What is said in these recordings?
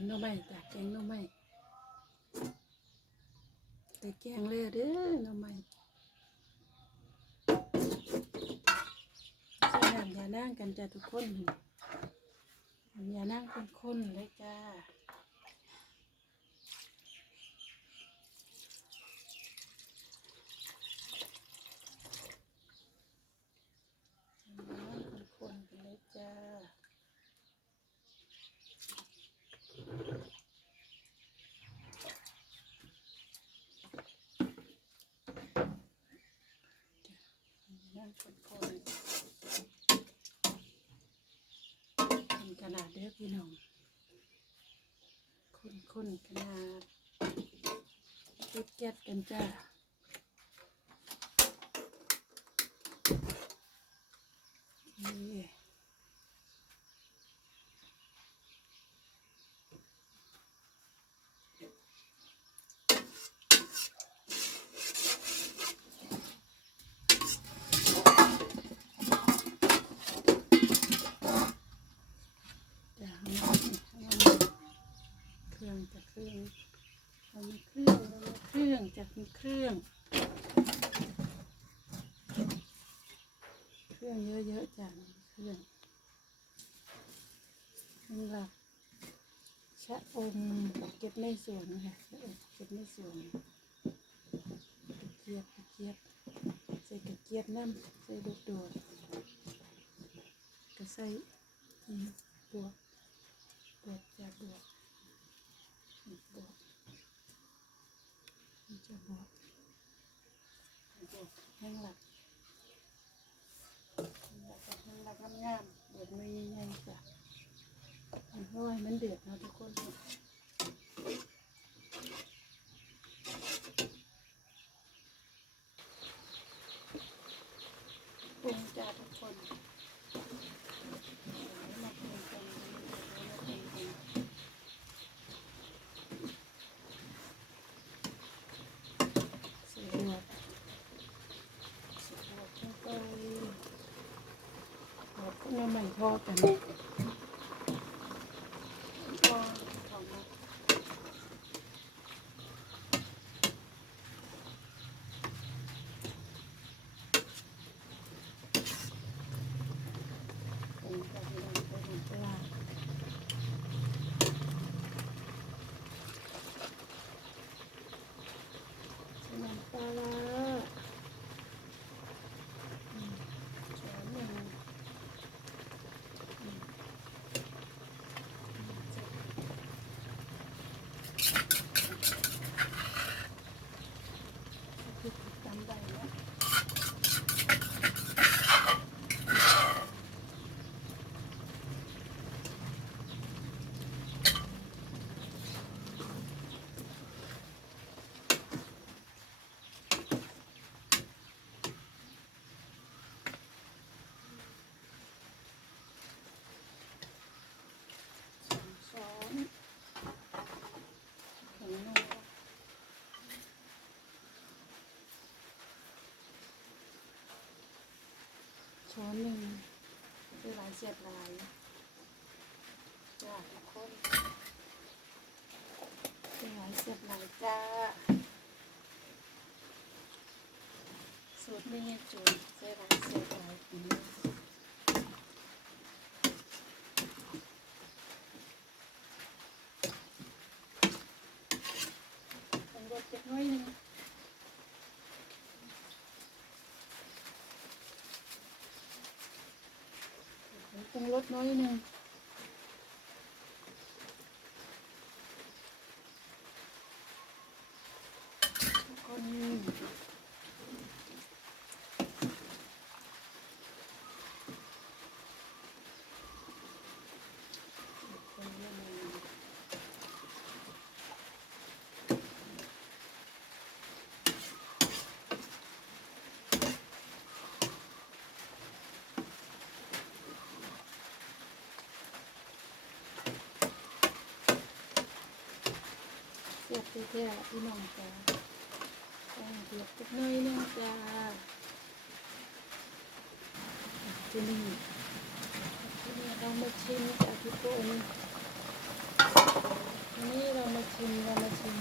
งน่อไม้จ้ะแกงน่อไม้แต่แกงเลยเด้อน่อไม้ใส่น้ำยานั่งกันจ้ะทุกคนยานั่งคนๆเลยจ้าน้ำยานั่งคนๆกันเลยจ้า นั่ง คนคนคนขนาดเด้อพี่น้องคนคนขนาดเก็บแก็บกันจ้านี่จะทำเครื่ องจากเครื่องเครื่องทำเครื่องจากเครื่อง เครื่องเยอะๆจากเครื่องนี่หลักชะอมเก็บในสวนค่ะชะอมเก็บในสวนกระเจี๊ยบกระเจี๊ยบใส่กระเจี๊ยบน้ำใส่ลูกโดดก็ใส่อืมบวกบวกจะบวกนี่บวกนี่จะบวกบวกแห้งหลัก แล้วก็ทำรักงามๆเดือดไม่ใหญ่ๆจ้ะ มันห้อยมันเดือดนะทุกคนปรุงจ้าทุกคนมาปรุงกันมาปรุงกันเสียบเสียบลงไปเราก็มาใหม่ทอดกันทอดของมันเป็นกระเทียมเป็นปลาใส่น้ำปลาร้าอืมช้อนหนึ่ง คือจำได้แล้วสองช้อนผงนัว ช้อ นหนึ่งคือหลายเสียบหลายจ้าทุกคนคือหลายเสียบหลายจ้า สูตรไม่เงี้ยจูนใส่หลายเสียบหลายปีต้องรสจักหน้อยหนึง ปรุงรสน้อยหนึ่งคนคนเยอะเลยเสียบแท้ๆพี่น้องจ้าต้องเดือดสักหน่อยหนึงจ้าทีนี้ทีนี้เรามาชิมจ้าทุกคนนี่เรามาชิมเรามาชิม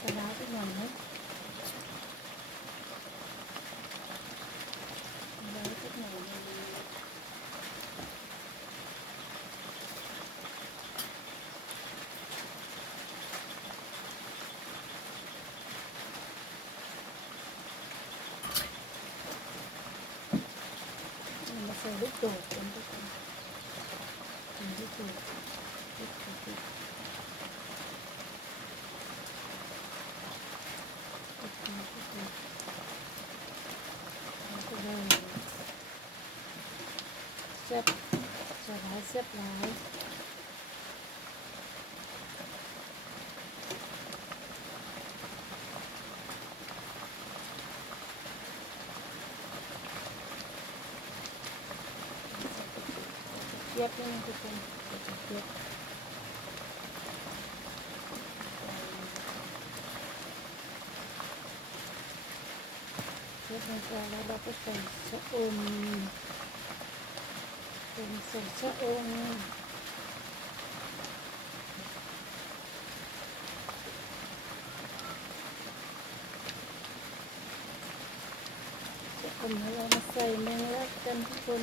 ปลาร้าไปหน่อยไหมปลาร้าไปหน่อยหนึ่ง เอามาใส่ ลูกโดดกันทุกคนลูกโดดลูกโดดลูกโดดลูกโดดลูกโดดแล้วก็ได้แซ่บแซ่บหลายแซ่บหลาย เกี๊ยบนี่นะทุกคนใส่เกี๊ยบเกี๊ยบลงไปแล้วเราก็ใส่ชะอมเป็นใส่ชะอมจะอมแล้วเรามาใส่แมงลักกันทุกคน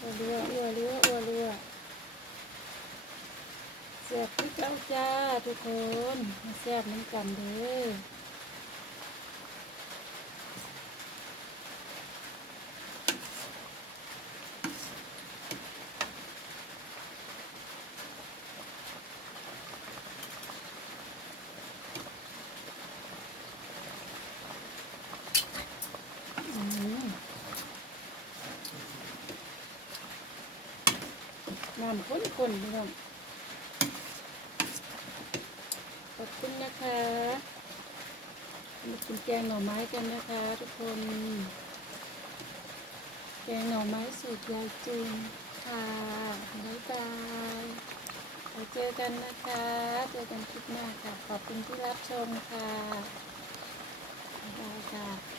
อัวรัวอัวรัวอัวรัวแซ่บที่เจ้าจ้าทุกคนแซ่บเหมือนกันเด้อ น้ำข้นๆพี่น้องขอบคุณนะคะมากินแกงหน่อไม้กันนะคะ ทุกคน แกงหน่อไม้สูตรยายจูนค่ะบ๊ายบายไว้เจอกันนะคะ เจอกันคลิปหน้าค่ะ ขอบคุณที่รับชมค่ะบ๊ายบายค่ะ